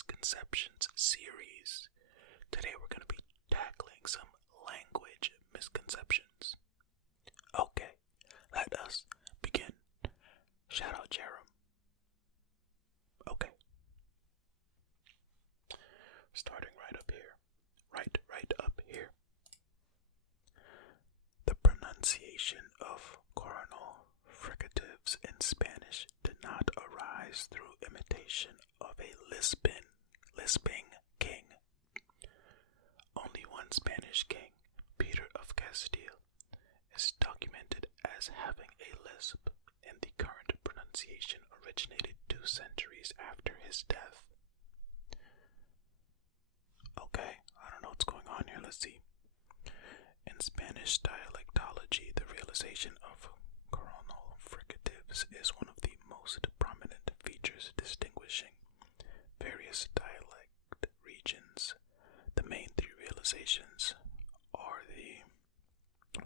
Misconceptions series. Today we're going to be tackling some language misconceptions. Okay, let us begin. Shout out Jerem. Okay. Starting right up here. Right up here. The pronunciation of coronal fricatives in Spanish did not arise through imitation of a lisping king. Only one Spanish king, Peter of Castile, is documented as having a lisp, and the current pronunciation originated 2 centuries after his death. Okay, I don't know what's going on here. Let's see. In Spanish dialectology, the realization of coronal fricatives is one of the most prominent features distinguishing various dialect regions. The main 3 realizations are the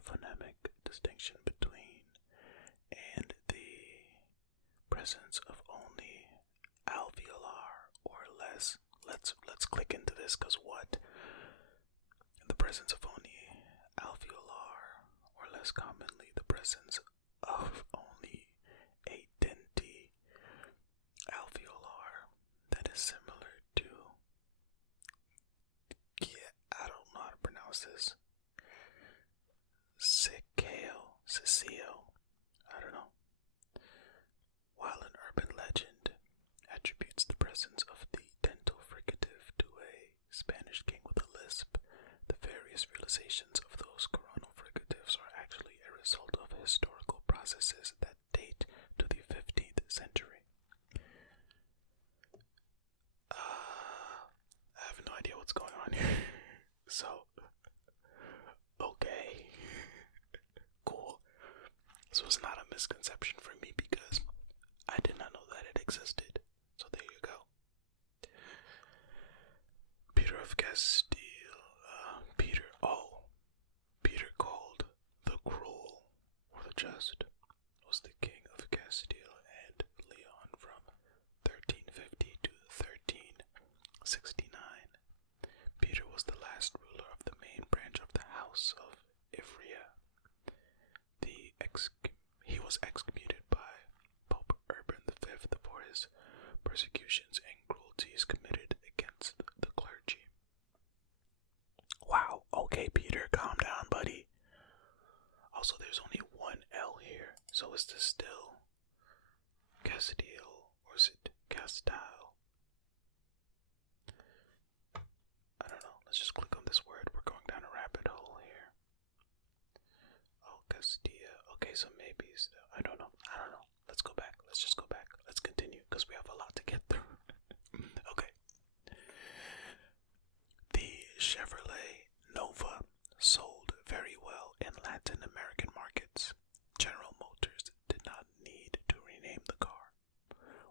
phonemic distinction between and the presence of only alveolar or less. Let's click into this, because what? The presence of only alveolar, or less commonly the presence of only a denty alveolar that is similar to, I don't know how to pronounce this, Cecile, I don't know. While an urban legend attributes the presence of the dental fricative to a Spanish king with a lisp, the various realizations of those coronal fricatives are actually a result of historical processes that date to the 15th century. I have no idea what's going on here. So, okay. Cool. This was not a misconception for me because I did not know that it existed. So there you go. Peter of Castile. Peter called the Cruel, or the Just, was the king of Castile and Leon from 1350 to 1369. Peter was the last ruler of the main branch of the House of Ivrea. He was excommunicated by Pope Urban V for his persecutions and cruelties committed against the clergy. Wow, okay, Peter, calm down, buddy. Also, there's only one L here, so is this still Castile, or is it Castile? I don't know, let's just click on this word. We're going down a rabbit hole here. Oh, Castilla. Okay, so maybe still, I don't know. Let's go back. Let's just go back. Let's continue, because we have a lot to get through. Okay. The Chevrolet Nova sold very well in Latin American markets. General Motors did not need to rename the car.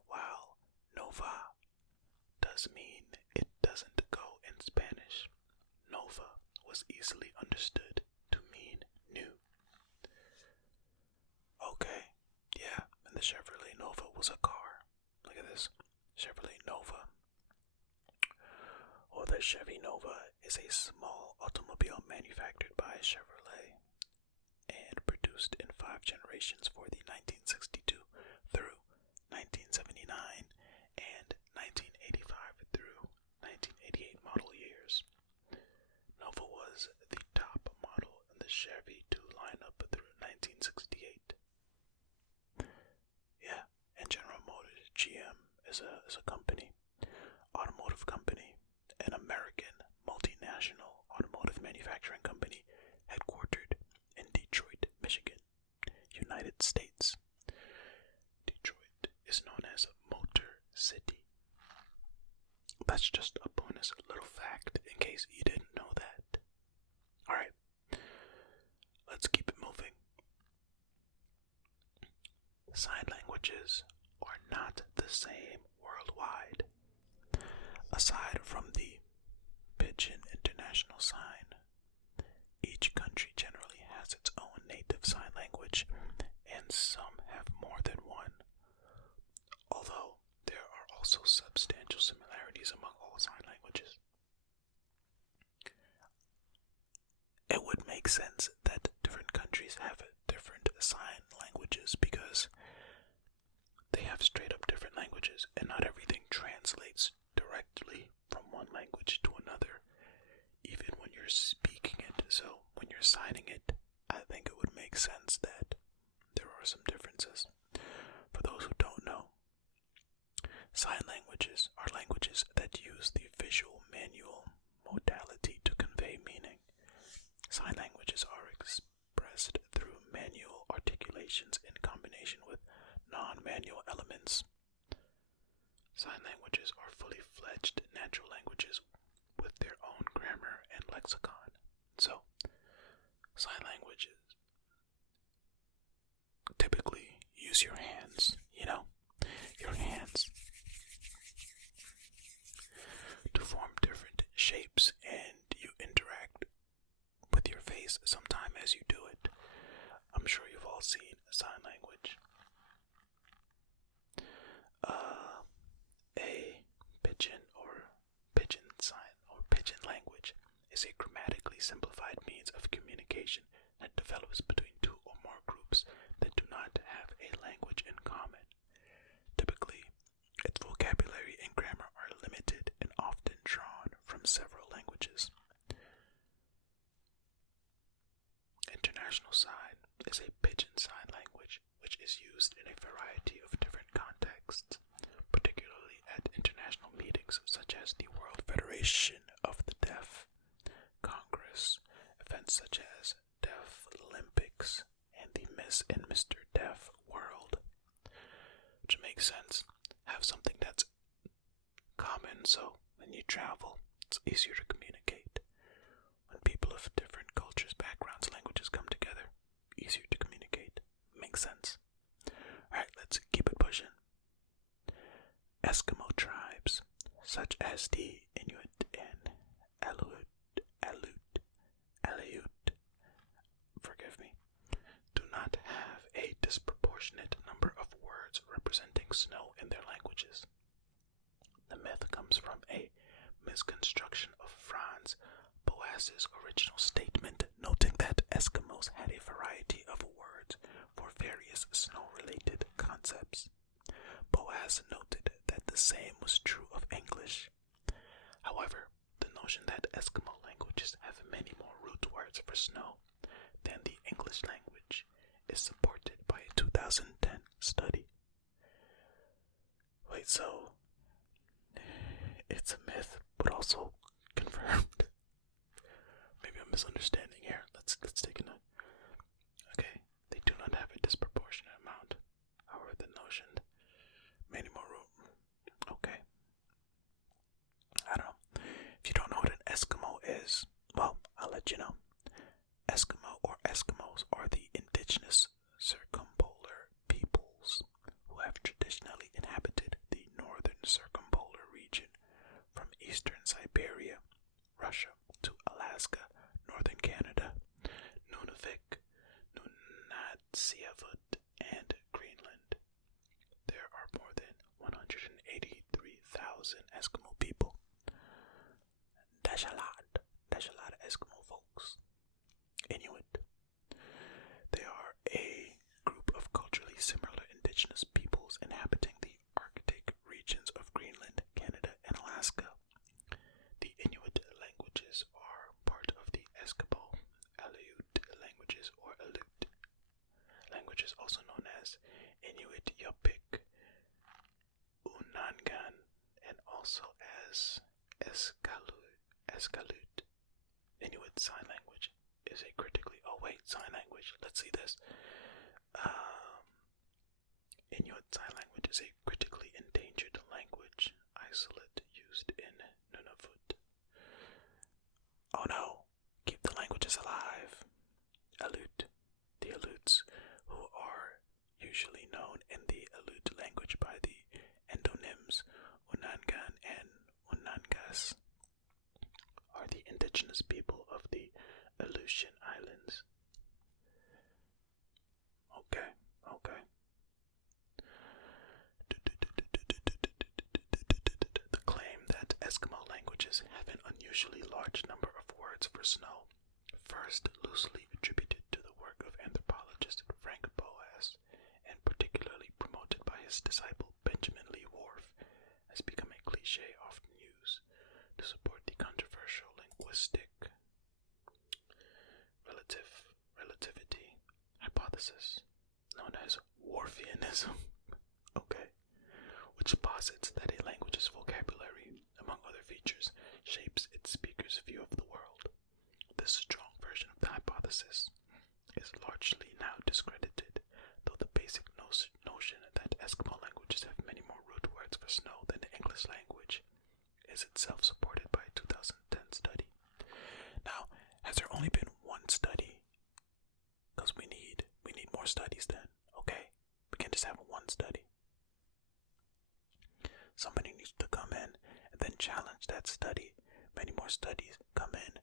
While Nova does mean it doesn't go in Spanish, Nova was easily understood to mean new. Okay, yeah, and the Chevrolet Nova was a car. Look at this, Chevrolet Nova. Or the Chevy Nova is a small automobile manufactured by Chevrolet and produced in 5 generations for the 1962 through 1979 and 1985 through 1988 model years. Nova was the top model in the Chevy 2 lineup through 1968. Yeah, and General Motors, GM, is a company, automotive company, an American multinational automotive manufacturing company headquartered in Detroit, Michigan, United States. Detroit is known as Motor City. That's just a bonus little fact in case you didn't know that. Alright, let's keep it moving. Sign languages are not the same worldwide. Aside from the Pidgin International Sign, each country generally has its own native sign language, and some have more than one. Although there are also substantial similarities among makes sense that different countries have different sign languages because they have straight up different languages, and not everything translates directly from one language to another, even when you're speaking it. So when you're signing it, I think it would make sense that there are some differences. For those who don't know, sign languages are languages that use the visual manual modality to convey meaning. Sign languages are expressed through manual articulations in combination with non-manual elements. Sign languages are fully fledged natural languages with their own grammar and lexicon. So, sign languages typically use your hands, your hands to form different shapes, and you interact with your face sometime as you do it. I'm sure you've all seen sign language. A pidgin sign or pidgin language is a grammatically simplified means of communication that develops between two or more groups that do not have a language in common. Typically, its vocabulary and grammar are limited and often drawn from several languages. International Sign is a pidgin sign language which is used in a variety of different contexts, particularly at international meetings such as the World Federation of the Deaf, Congress, events such as Deaf Olympics, and the Miss and Mr. Deaf World. Which makes sense. Have something that's common, so when you travel, it's easier to communicate. When people of different cultures, backgrounds, languages come together, easier to communicate. Makes sense. Alright, let's keep it pushing. Eskimo tribes, such as the Inuit and Aleut, forgive me, do not have a disproportionate number of words representing snow in their languages. The myth comes from a misconstruction of Franz Boas's original statement, noting that Eskimos had a variety of words for various snow-related concepts. Boas noted that the same was true of English. However, the notion that Eskimo languages have many more root words for snow than the English language is supported by a 2010 study. Wait, so it's a myth, but also confirmed. Maybe I'm misunderstanding here. Let's take a note. Okay, they do not have a disproportionate amount. However, the notion many more room. Okay. I don't know. If you don't know what an Eskimo is, well, I'll let you know. Eskimo or Eskimos are the indigenous circumpolar peoples who have traditionally inhabited the northern circumpolar region from eastern Siberia, Russia, to Alaska, northern Canada, Nunavik, Nunatsiavut, and Greenland. There are more than 183,000 Eskimo people. That's a lot. That's a lot of Eskimo folks. Inuit. They are a group of culturally similar indigenous peoples inhabiting the Arctic regions of Greenland, Canada, and Alaska. The Inuit languages are part of the Eskimo Aleut languages or Aleut languages, also known as Inuit Yupik, Unangan, and also as Eskalut. Inuit Sign Language is a critically... Oh wait, sign language. Let's see this. Inuit Sign Language is a critically endangered language isolate used in Nunavut. Oh no! Keep the languages alive. Aleut. The Aleuts, who are usually known in the Aleut language by the endonyms Unangan and Unangas, are the indigenous people of the Aleutian Islands. Okay. The claim that Eskimo languages have an unusually large number of words for snow first loosely attributed to the work of anthropologist Frank Boas, and particularly promoted by his disciple Benjamin Lee Whorf, has become a cliché often used to support the controversial linguistic relativity hypothesis known as Whorfianism, okay, which posits that a language's vocabulary, among other features, shapes its speaker's view of the world. This strong version of the hypothesis is largely now discredited, though the basic notion that Eskimo languages have many more root words for snow than the English language is itself supported by a 2010 study. Now, has there only been one study? Because we need more studies then, okay? We can't just have one study. Somebody needs to come in and then challenge that study. Many more studies come in,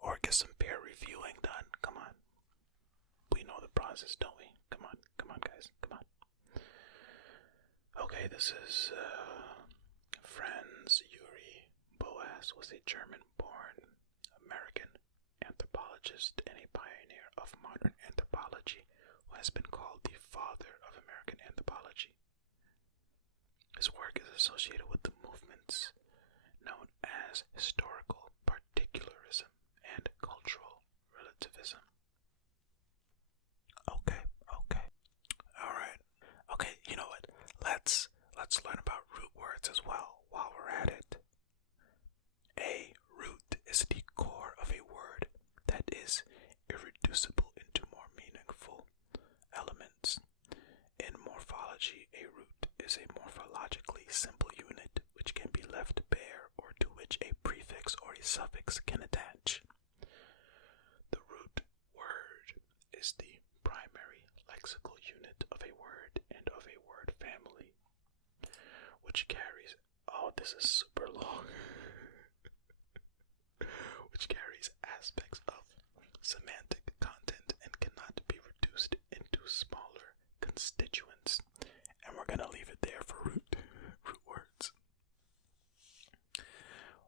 or get some peer reviewing done. Come on. We know the process, don't we? Come on guys, come on. Okay, this is Franz Uri Boas was a German-born American anthropologist and a pioneer of modern anthropology who has been called the father of American anthropology. His work is associated with the movements known as historical particularism and cultural relativism. Okay. Alright. Okay, you know what? Let's learn about root words as well while we're at it. A root is the core of a word that is irreducible into more meaningful elements. In morphology, a root is a morphologically simple unit which can be left bare or to which a prefix or a suffix can attach. The root word is the primary lexical unit of a word and of a word family, which carries, this is super long, which carries aspects of semantic content and cannot be reduced into smaller constituents. And we're gonna leave it there for root words.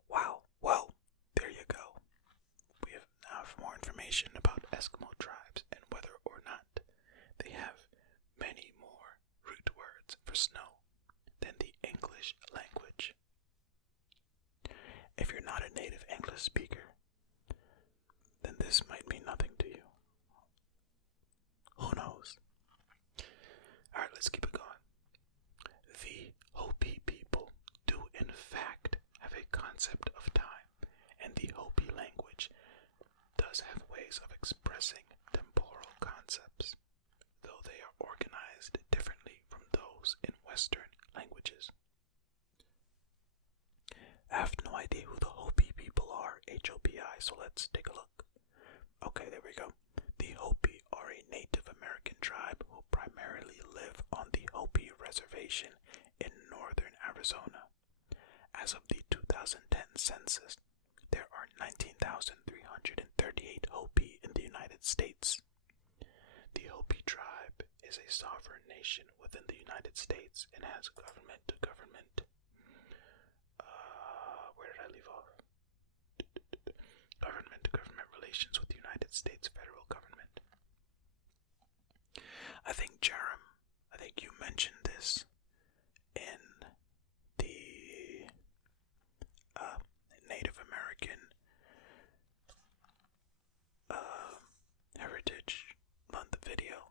Wow, well, there you go. We have now more information about Eskimo tribes and whether or not they have many more root words for snow than the English language. If you're not a native English speaker, then this might mean nothing to you. Who knows? Alright, let's keep it going. The Hopi people do in fact have a concept of time, and the Hopi language does have ways of expressing temporal concepts, though they are organized differently from those in Western languages. I have no idea who the Hopi people are, H-O-P-I, so let's take a look. Okay, there we go. The Hopi are a Native American tribe who primarily live on the Hopi Reservation in northern Arizona. As of the 2010 census, there are 19,338 Hopi in the United States. The Hopi tribe is a sovereign nation within the United States and has government-to-government relations with the United States federal government. I think you mentioned this in the Native American Heritage Month video,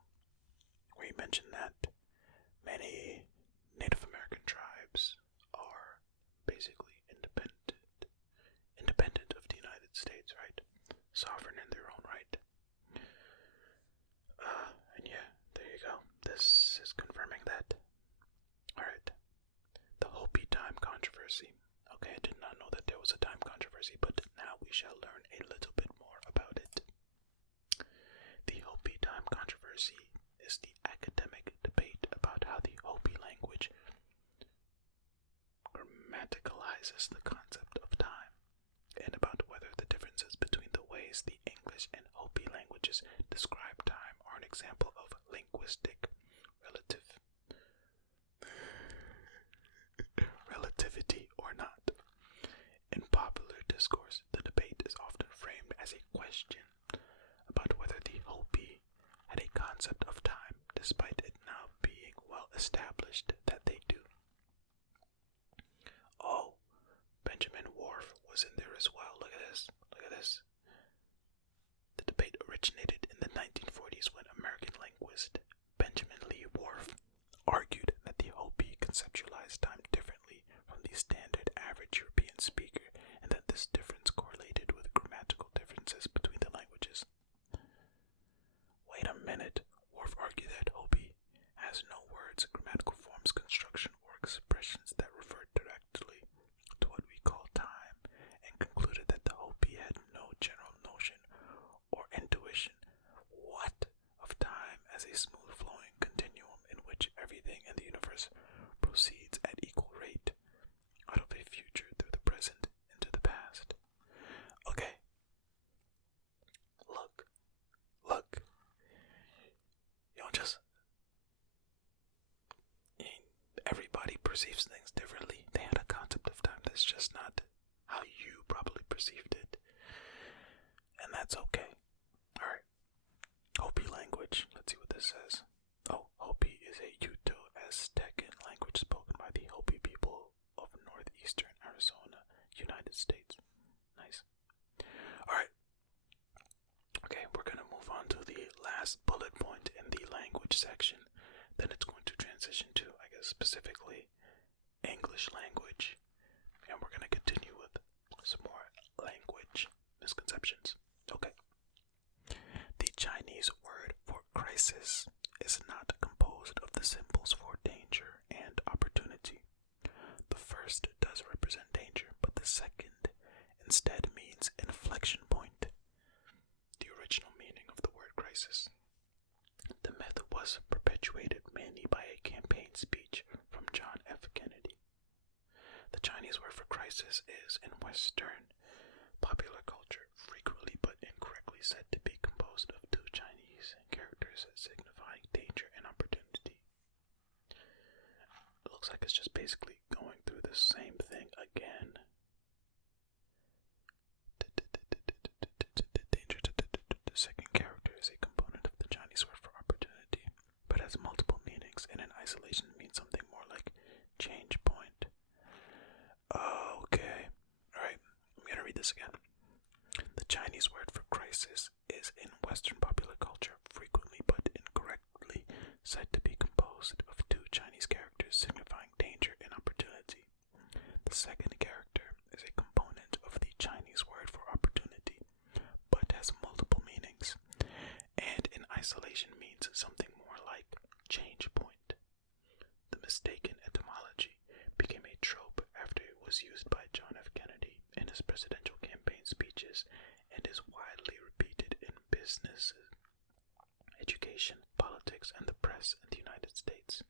where you mentioned that many Native American tribes are basically independent of the United States, right? Sovereign in their own right. And yeah, there you go. This is confirming that. Alright. The Hopi time controversy. Okay, I did not know that there was a time controversy, but now we shall learn a little bit more about it. The Hopi time controversy is the academic debate about how the Hopi language grammaticalizes the concept of time, and about whether the differences between the ways the English and Hopi languages describe time are an example of linguistic relativity or not. In popular discourse, the debate is often framed as a question about concept of time, despite it now being well established that they do. Oh, Benjamin Whorf was in there as well. Look at this. Look at this. The debate originated in the 1940s when American linguist Benjamin Lee Whorf argued that the Hopi conceptualized time differently from the standard average European speaker, and that this difference correlated with grammatical differences between the languages. Wait a minute. Whorf argued that Hopi has no words, grammatical forms, construction, or expressions that refer directly to what we call time, and concluded that the Hopi had no general notion or intuition of time as a smooth-flowing continuum in which everything in the universe proceeds at equal rate out of a future through the present into the past. Okay. Look. Everybody perceives things differently. They had a concept of time that's just not how you probably perceived it. And that's okay. Alright. Hopi language. Let's see what this says. Oh, Hopi is a Uto-Aztecan language spoken by the Hopi people of northeastern Arizona, United States. Nice. Alright. Okay, we're going to move on to the last bullet point in the language section. Then it's going to transition to, I guess, specifically English language. And we're going to continue with some more language misconceptions. Okay. The Chinese word for crisis is not composed of the symbols for danger and opportunity. The first does represent danger, but the second instead means inflection point. The original meaning of the word crisis. The myth was perpetuated mainly by a campaign speech from John F. Kennedy. The Chinese word for crisis is, in Western popular culture, frequently but incorrectly said to be composed of two Chinese characters signifying danger and opportunity. It looks like it's just basically going through the same thing again. The second character is a component of the Chinese word for opportunity, but has multiple meanings, and in isolation means something more like change point. Okay. Alright, I'm gonna read this again. The Chinese word for crisis is, in Western popular culture, frequently but incorrectly said to be composed of two Chinese characters signifying danger and opportunity. The second character is a component of the Chinese word for opportunity, but has multiple meanings, and in isolation means something more like change point. The mistaken etymology became a trope after it was used by John F. Kennedy in his presidential campaign speeches and is widely repeated in business, education, politics, and the press in the United States.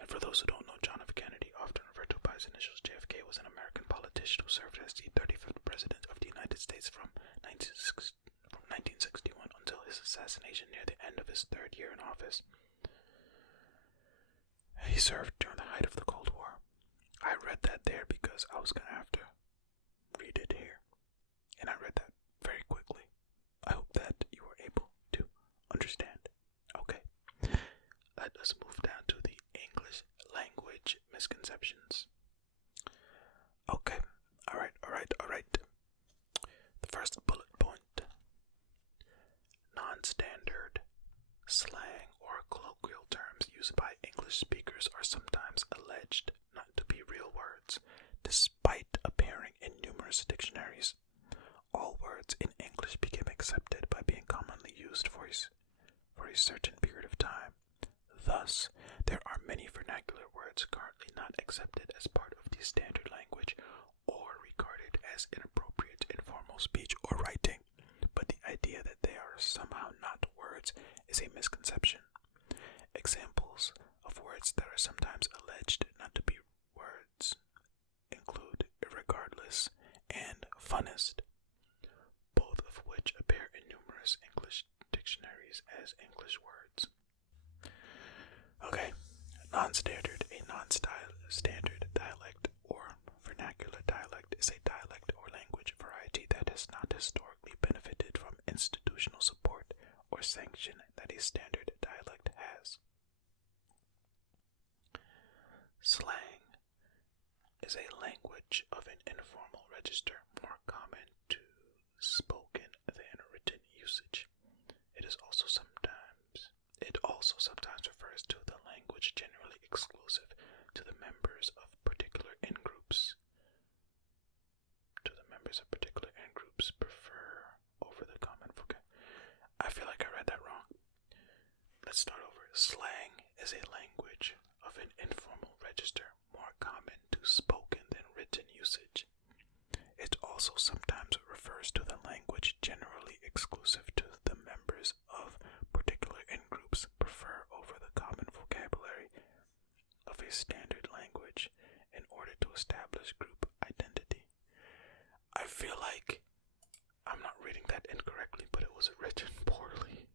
And for those who don't know, John F. Kennedy, often referred to by his initials JFK, was an American politician who served as the 35th President of the United States from 1961 until his assassination near the end of his third year in office. He served during the height of the Cold War. I read that there because I was going to have to read it here. And I read that very quickly. I hope that you were able to understand. Okay. Let us move down to the English language misconceptions. Okay. Alright. The first bullet point. Non-standard slang or colloquial terms used by English speakers are sometimes alleged not to be real words, despite appearing in numerous dictionaries. All words in English became accepted by being commonly used for a certain period of time. Thus, there are many vernacular words currently not accepted as part of the standard language or regarded as inappropriate in formal speech or writing, but the idea that they are somehow not words is a misconception. Examples of words that are sometimes alleged not to be words include irregardless and funnest, both of which appear in numerous English dictionaries as English words. Okay, non-standard. A non-standard dialect or vernacular dialect is a dialect or language variety that has not historically benefited from institutional support or sanction that a standard is a language of an informal register more common to spoken than written usage. It also sometimes refers to the language generally exclusive to the members of particular in-groups. Prefer over the common vocabulary. I feel like I read that wrong. Let's start over. Slang is a language of an informal register more common to spoken than written usage. It also sometimes refers to the language generally exclusive to the members of particular in-groups prefer over the common vocabulary of a standard language in order to establish group identity. I feel like I'm not reading that incorrectly, but it was written poorly.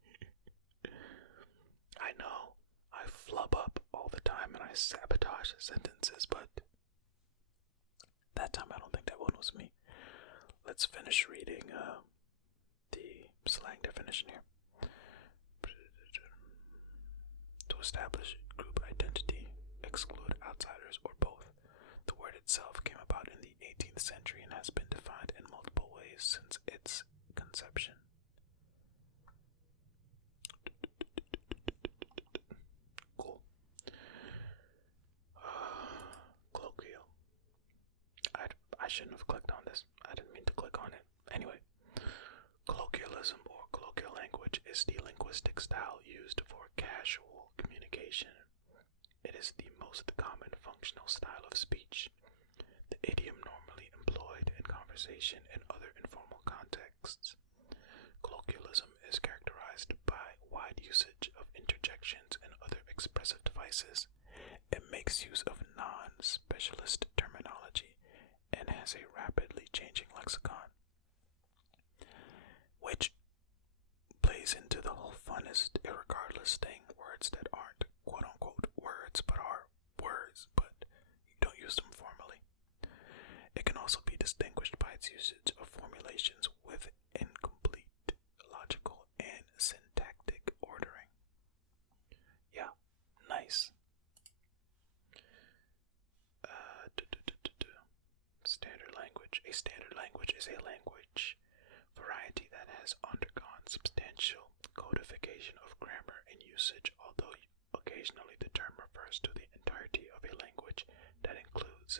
I know I flub up all the time and I sabotage sentences, but that time I don't think that one was me. Let's finish reading the slang definition here. To establish group identity, exclude outsiders, or both. The word itself came about in the 18th century and has been defined in multiple ways since its conception. Cool. Colloquial. I shouldn't have clicked on this. I didn't mean to click on it. Anyway, colloquialism or colloquial language is the linguistic style used for casual communication. It is the most common functional style of speech. The idiom normally employed in conversation and other informal contexts. Colloquialism is characterized by wide usage of interjections and other expressive devices. It makes use of non-specialist terminology and has a rapidly changing lexicon, which plays into the whole funnest, irregardless thing. Words that aren't quote-unquote words but are words, but you don't use them formally. It can also be distinguished by its usage of formulations with incomplete logical and syntactic ordering. Yeah, nice. Standard language. A standard language is a language variety that has undergone substantial codification of grammar and usage, although occasionally the term refers to the entirety of a language that includes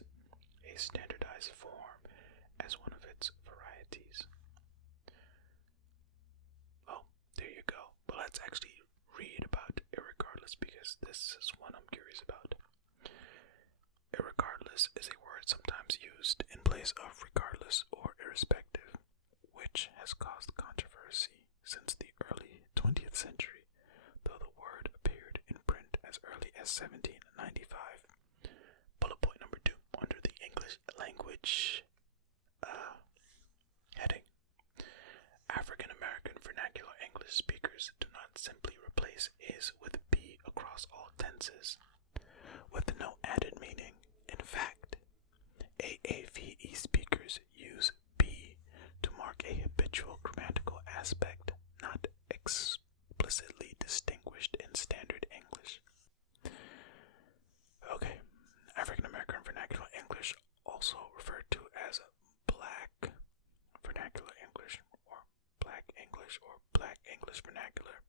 a standardized form as one of its varieties. Oh, there you go. Well, let's actually read about irregardless because this is one I'm curious about. Irregardless is a word sometimes used in place of regardless or irrespective, which has caused controversy since the early 20th century, though the word appeared in print as early as 1795. Bullet point number 2, under the English language heading. African American vernacular English speakers do not simply replace is with be across all tenses, with no added meaning. In fact, AAVE speakers use be to mark a habitual grammatical aspect not explicitly distinguished in standard English. Okay, African American vernacular English, also referred to as Black vernacular English, or Black English, or Black English vernacular,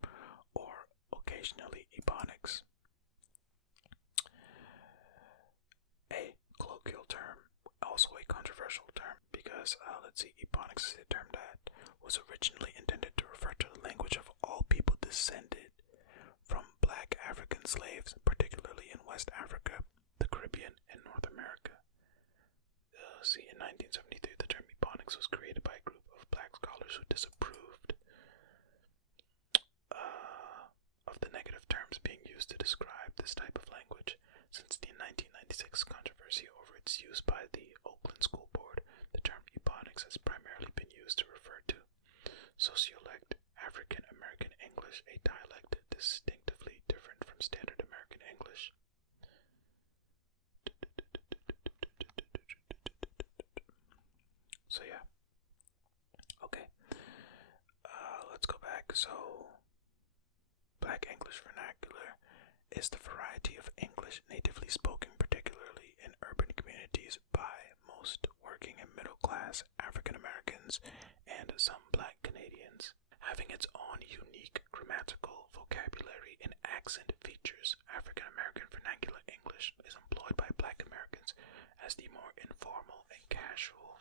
or occasionally Ebonics. A colloquial term, also a controversial term, because, Ebonics is a term that was originally intended to refer to the language of all people descended from Black African slaves, particularly in West Africa, the Caribbean, and North America. In 1973, the term Ebonics was created by a group of Black scholars who disapproved of the negative terms being used to describe this type of language. Since the 1996 controversy over its use by the Oakland School Board, the term Ebonics has primarily been used to refer to sociolect African American English, a dialect distinctively different from standard American English. So yeah. Okay. Let's go back. So, Black English vernacular is the variety of English natively spoken, particularly in urban communities, by most working and middle class African Americans and some black Canadians. Having its own unique grammatical vocabulary and accent features, African American vernacular English is employed by black Americans as the more informal and casual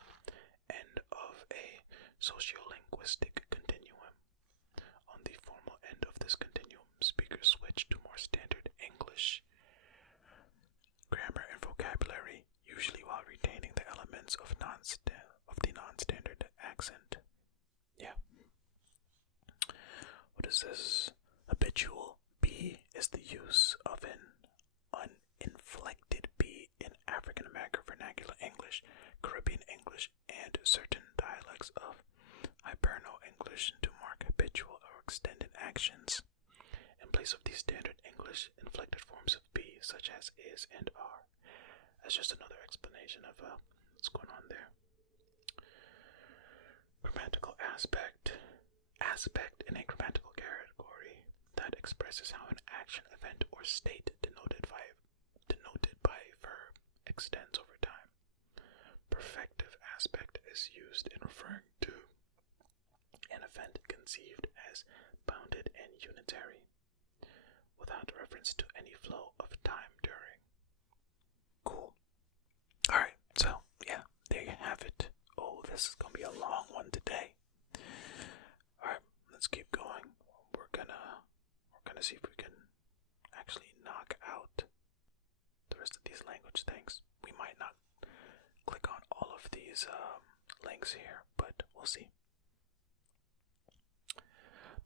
end of a sociolinguistic continuum. On the formal end of this continuum, speakers switch to more standard English grammar and vocabulary, usually while retaining the elements of the non-standard accent. Yeah. What is this? Habitual B is the use of an uninflected B in African American vernacular English, Caribbean English, and certain dialects of Hiberno English to mark habitual or extended actions in place of the standard English inflected forms of B, such as is and are. That's just another explanation of what's going on there. Grammatical aspect in a grammatical category that expresses how an action, event, or state denoted by verb extends over time. Perfective aspect is used in referring to an event conceived as bounded and unitary, without reference to any flow of time during. Cool. Alright, so yeah, there you have it. Oh, this is gonna be a long one today. Alright, let's keep going. We're gonna see if we can actually knock out the rest of these language things. We might not click on all of these links here, but we'll see.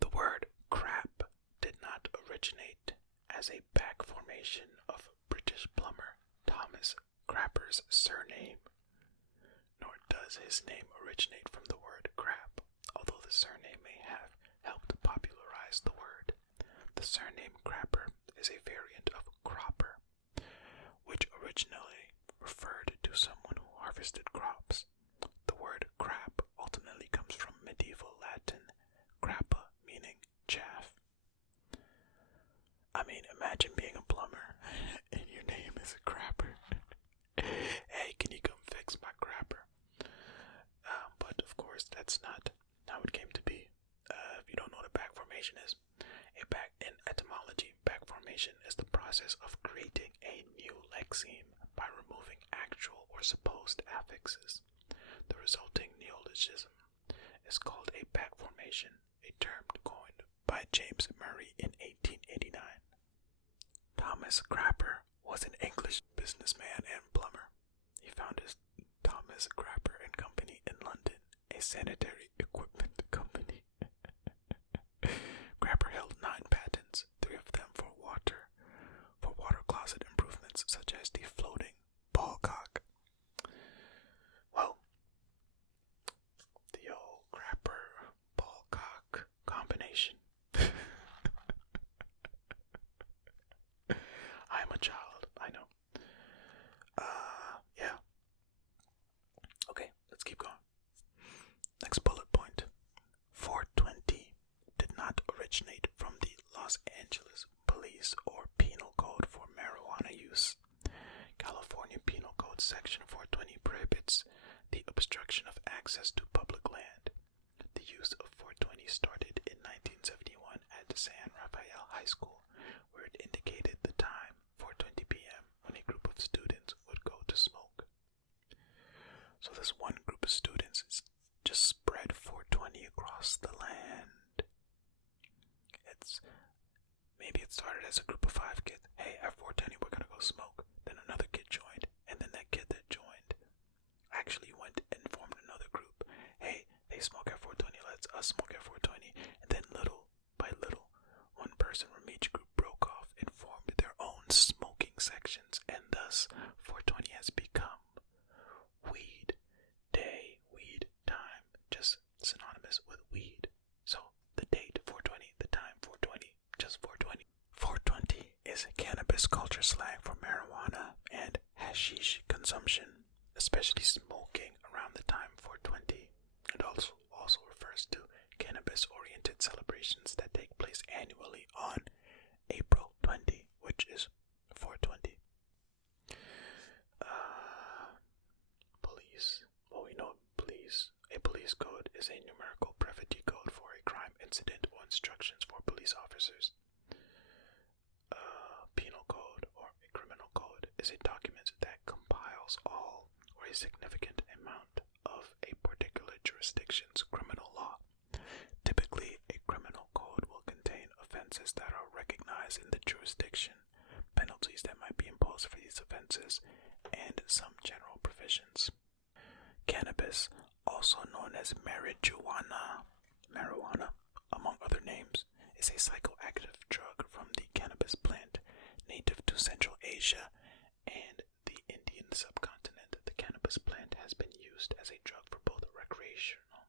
The word crap did not originate as a back formation of British plumber Thomas Crapper's surname, nor does his name originate from the word crap, although the surname may have helped popularize the word. The surname Crapper is a variant of Cropper, which originally referred to someone who harvested crops. The word crap ultimately comes from medieval Latin crappa, meaning chaff. I mean, imagine being a plumber and your name is a crapper. Hey, can you come fix my crapper? But of course, that's not how it came to be. If you don't know what a back formation is, in etymology, back formation is the process of creating a new lexeme by removing actual or supposed affixes. The resulting neologism is called a back formation, a term coined by James Murray in 1889. Thomas Crapper was an English businessman and plumber. He founded Thomas Crapper and Company in London, a sanitary equipment company. Crapper held 9 patents, 3 of them for water closet improvements such as the floating ball cock. Well, the old Crapper ball cock combination. I'm a child, I know. Yeah. Okay, let's keep going. Next bullet point. 420 did not originate from the Los Angeles Police or Penal Code for marijuana use. California Penal Code Section 420 prohibits the obstruction of access to public land. The use of 420 started in 1971 at San Rafael High School, where it indicated the time, 4:20 p.m., when a group of students would go to smoke. So this one group of students just spread 420 across the land. Maybe it started as a group of 5 kids. Hey, at 420 we're gonna go smoke. Then another kid joined, and then that kid that joined actually went and formed another group. Hey, they smoke at 420, let's us smoke at 420. And then little by little, one person from each group broke off and formed their own smoking sections, and thus 420 has become weed day, weed time, just synonymous with weed. So the date 420, the time 420, just 420. 420 is cannabis culture slang for marijuana and hashish consumption, especially smoking around the time 420. It also refers to cannabis-oriented celebrations that take place annually on April 20, which is 420. is a document that compiles all or a significant amount of a particular jurisdiction's criminal law. Typically, a criminal code will contain offenses that are recognized in the jurisdiction, penalties that might be imposed for these offenses, and some general provisions. Cannabis, also known as marijuana, among other names, is a psychoactive drug from the cannabis plant, native to Central Asia and the Indian subcontinent. The cannabis plant has been used as a drug for both recreational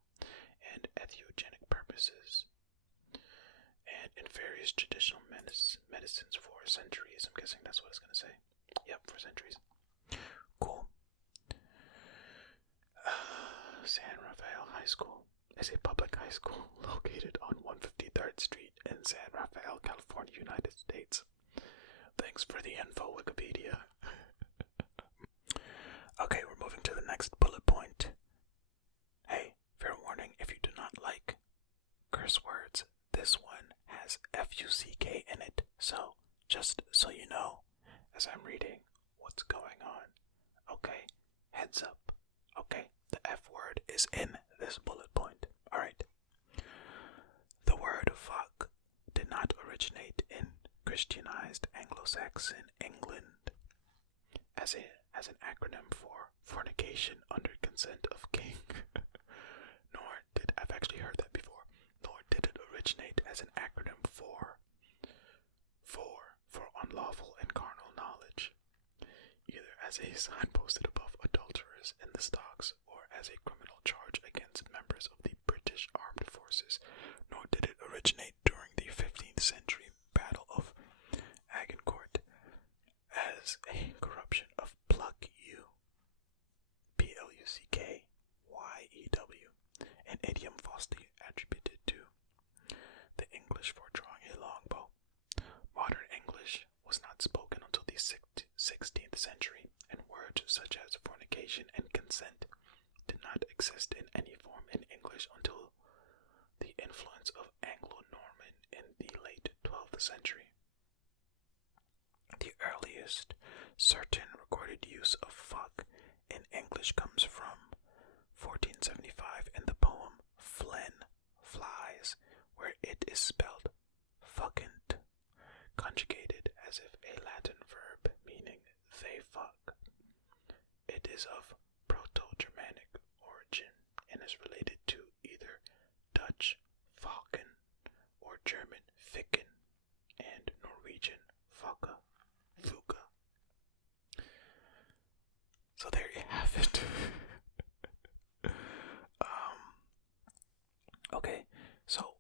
and entheogenic purposes, and in various traditional medicines for centuries. I'm guessing that's what it's going to say. Yep, for centuries. Cool. San Rafael High School is a public high school located on 153rd Street in San Rafael, California, United States. Thanks for the info, Wikipedia. Okay, we're moving to the next bullet point. Hey, fair warning, if you do not like curse words, this one has F-U-C-K in it. So, just so you know, as I'm reading what's going on. Okay, heads up. Okay, the F word is in this bullet point. Alright. The word fuck did not originate in Christianized Anglo-Saxon England as an acronym for fornication under consent of king. I've actually heard that before. Nor did it originate as an acronym for unlawful and carnal knowledge, either as a sign posted above adulterers in the stocks or as a criminal charge against members of the British Armed Forces, nor did it originate during the 15th century Battle of Agincourt as a corruption of pluck you, P-L-U-C-K-Y-E-W, an idiom falsely attributed to the English for drawing a longbow. Modern English was not spoken until the 16th century, and words such as fornication and consent did not exist in any form in English until the influence of Anglo-Norman in the late 12th century. The earliest certain recorded use of fuck in English comes from 1475 in the poem Flen Flies, where it is spelled fuckent, conjugated as if a Latin verb meaning they fuck. It is of Proto-Germanic origin and is related to either Dutch Falken or German Ficken and Norwegian Fuka. So there you have it. Okay, so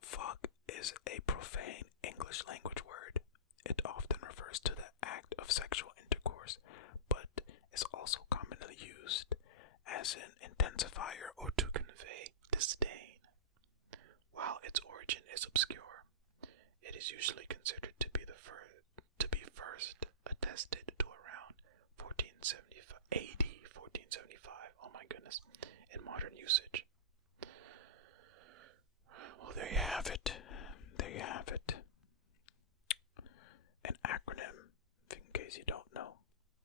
fuck is a profane English language word. It often refers to the act of sexual intercourse, but is also commonly used as an intensifier or to convey disdain. While its origin is obscure, it is usually considered to be first attested to around 1475 AD, 1475. Oh my goodness, in modern usage. Well, there you have it. There you have it. An acronym, in case you don't know,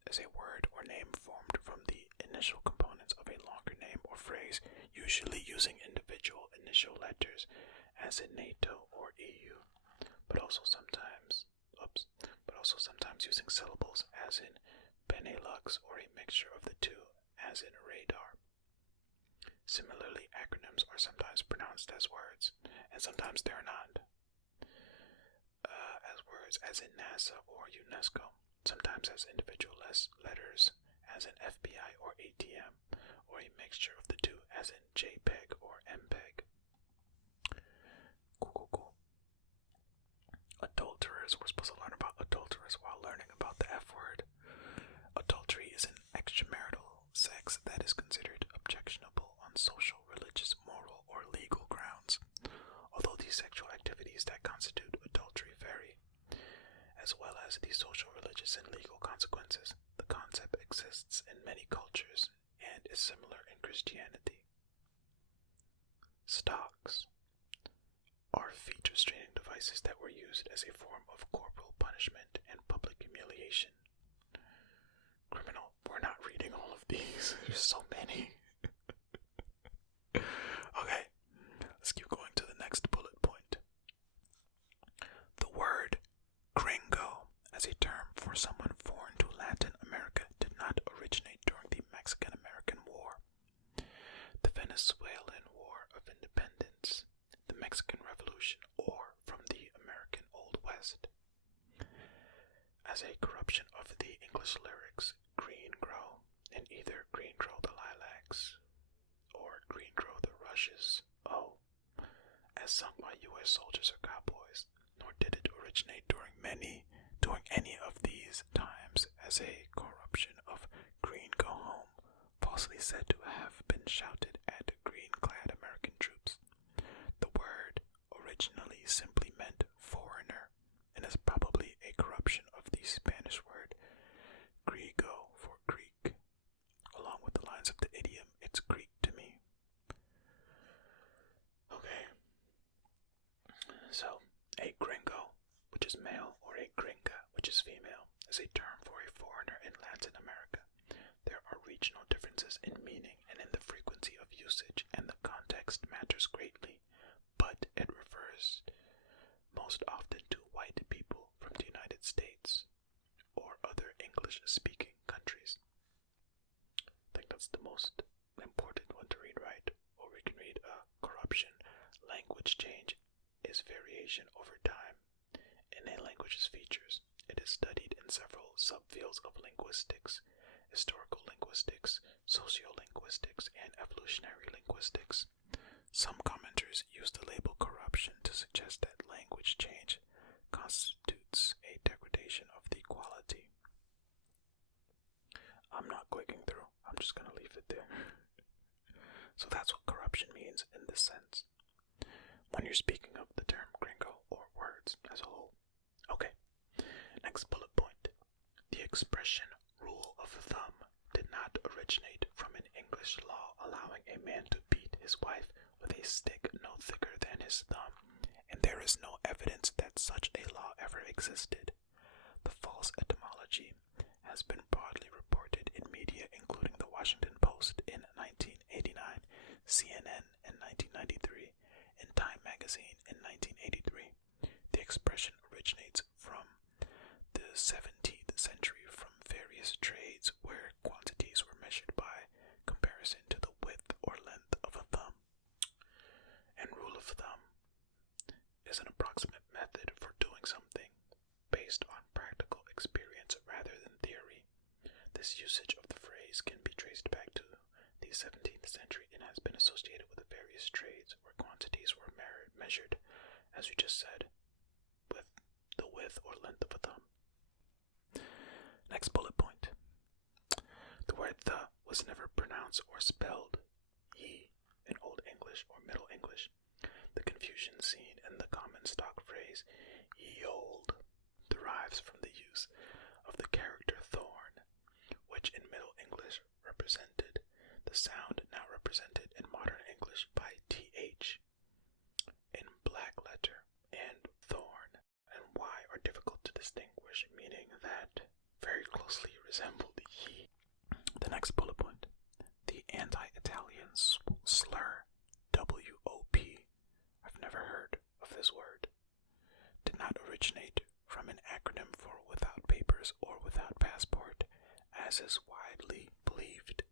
is a word or name formed from the initial components of a longer name or phrase, usually using individual initial letters, as in NATO or EU, but also sometimes using syllables, as in Benelux, or a mixture of the two, as in radar. Similarly, acronyms are sometimes pronounced as words, and sometimes they're not. As words, as in NASA or UNESCO, sometimes as individual letters, as in FBI or ATM, or a mixture of the two, as in JPEG or MPEG. Cool. Adulterers. We're supposed to learn about adulterers while learning about the F word. Adultery is an extramarital sex that is considered objectionable on social, religious, moral, or legal grounds. Although these sexual activities that constitute adultery vary, as well as the social, religious, and legal consequences, the concept exists in many cultures and is similar in Christianity. Stocks are feet restraining devices that were used as a form of corporal punishment and public humiliation. as a term for someone foreign to Latin America did not originate during the Mexican-American War, the Venezuelan War of Independence, the Mexican Revolution, or from the American Old West. As a corruption of the English lyrics Green Grow in either Green Grow the Lilacs or Green Grow the Rushes, oh, as sung by U.S. soldiers or cowboys, nor did it originate during any of these times as a corruption of Green Go Home, falsely said to have been shouted at green-clad American troops. The word originally simply meant foreigner, and is probably a corruption of the Spanish word griego for Greek. Along with the lines of the idiom, it's Greek to me. Okay. So, a gringo, which is male, or a gringa, which is female, is a term for a foreigner in Latin America. There are regional differences in meaning and in the frequency of usage, and the context matters greatly, but it refers most often to white people from the United States or other English-speaking countries. I think that's the most important one to read, right? Or we can read corruption. Language change is variation over time in a language's features. It is studied in several subfields of linguistics: historical linguistics, sociolinguistics, and evolutionary linguistics. Some commenters use the label corruption to suggest that language change constitutes a degradation of the quality. I'm not clicking through. I'm just going to leave it there. So that's what corruption means in this sense, when you're speaking of the term gringo or words as a whole. Okay, next bullet point. The expression rule of thumb did not originate from an English law allowing a man to beat his wife with a stick no thicker than his thumb, and there is no evidence that such a law ever existed. The false etymology has been broadly reported in media including the Washington Post in 1989, CNN in 1993, and Time magazine in 1983. The expression originates from the 17th century from various trades where quantities were measured by comparison to the width or length of a thumb. And rule of thumb is an approximate method for doing something based on practical experience rather than theory. This usage of the phrase can be traced back to the 17th century and has been associated with the various trades where quantities were measured, as we just said, with the width or length of a thumb. Next bullet point. The word the was never pronounced or spelled ye in Old English or Middle English. The confusion seen in the common stock phrase ye old derives from the use of the character thorn, which in Middle English represented the sound now represented in modern English by th in black letter, and thorn and y are difficult to distinguish, meaning that very closely resemble the ye. The next bullet point. The anti-Italian slur WOP, I've never heard of this word, did not originate from an acronym for without papers or without passport, as is widely believed.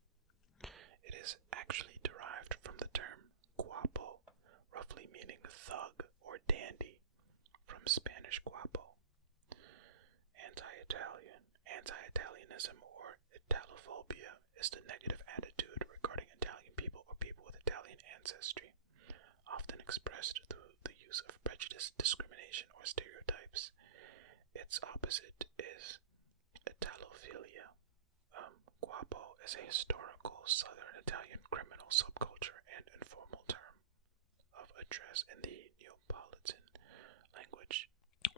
It is actually derived from the term guapo, roughly meaning thug or dandy, from Spanish guapo. Anti-Italianism or Italophobia is the negative attitude regarding Italian people or people with Italian ancestry, often expressed through the use of prejudice, discrimination, or stereotypes. Its opposite is Italophilia. Guapo is a historical Southern Italian criminal subculture and informal term of address in the Neapolitan language,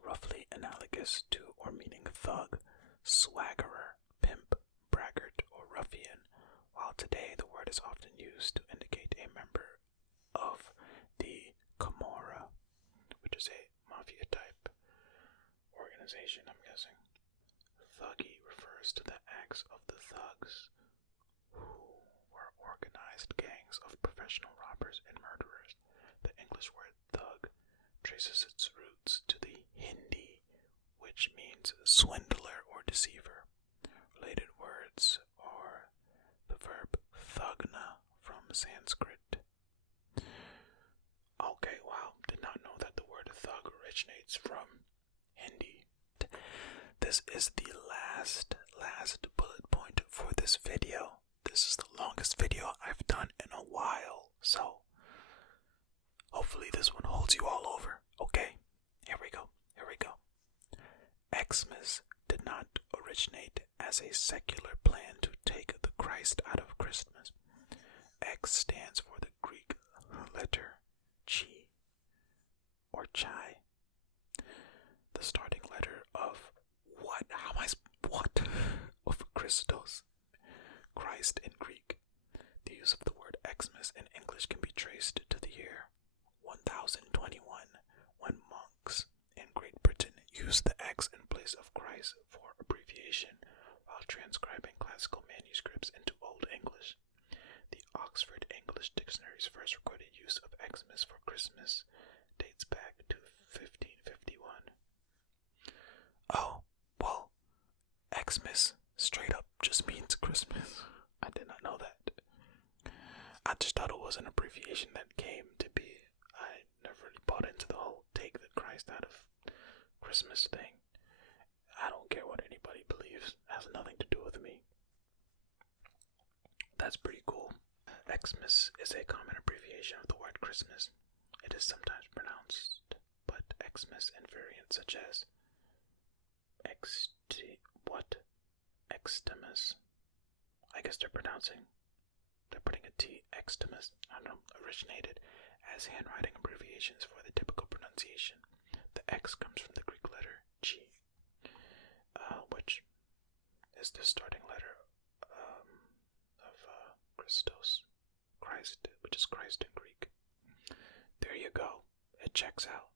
roughly analogous to or meaning thug, swaggerer, pimp, braggart, or ruffian, while today the word is often used to indicate a member of the Camorra, which is a mafia-type organization, I'm guessing. Thuggy refers to the acts of the thugs, who were organized gangs of professional robbers and murderers. The English word thug traces its roots to the Hindi which means swindler or deceiver. Related words are the verb thugna from Sanskrit. Okay, wow, did not know that the word thug originates from Hindi. This is the last bullet point for this video. This is the longest video I've done in a while, so hopefully this one holds you all over. Okay, here we go. Xmas did not originate as a secular plan to take the Christ out of Christmas. X stands for the Greek letter chi or chai, the starting letter of what? Of Christos, Christ in Greek. The use of the word Xmas in English can be traced to the year 1021, when monks in Great Britain used the X in place of Christ for abbreviation while transcribing classical manuscripts into Old English. The Oxford English Dictionary's first recorded use of Xmas for Christmas dates back to 1551. Oh, well, Xmas straight up just means Christmas. I did not know that. I just thought it was an abbreviation that came to be. I never really bought into the whole take the Christ out of Christmas thing. I don't care what anybody believes. It has nothing to do with me. That's pretty cool. Xmas is a common abbreviation of the word Christmas. It is sometimes pronounced, but Xmas and variants such as Xtimus. I guess they're putting a T, Xtimus, I don't know, originated as handwriting abbreviations for the typical pronunciation. The X comes from the Greek letter G, which is the starting letter of Christos, Christ, which is Christ in Greek. There you go. It checks out.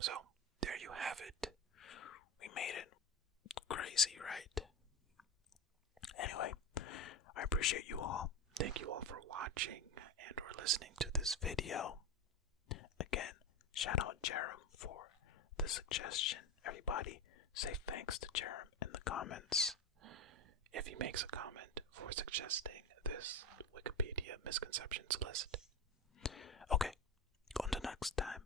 So, there you have it. We made it. Crazy, right? Anyway, I appreciate you all. Thank you all for watching and or listening to this video. Again, shout out Jerem for the suggestion. Everybody say thanks to Jerem in the comments if he makes a comment for suggesting this Wikipedia misconceptions list. Okay, on to next time.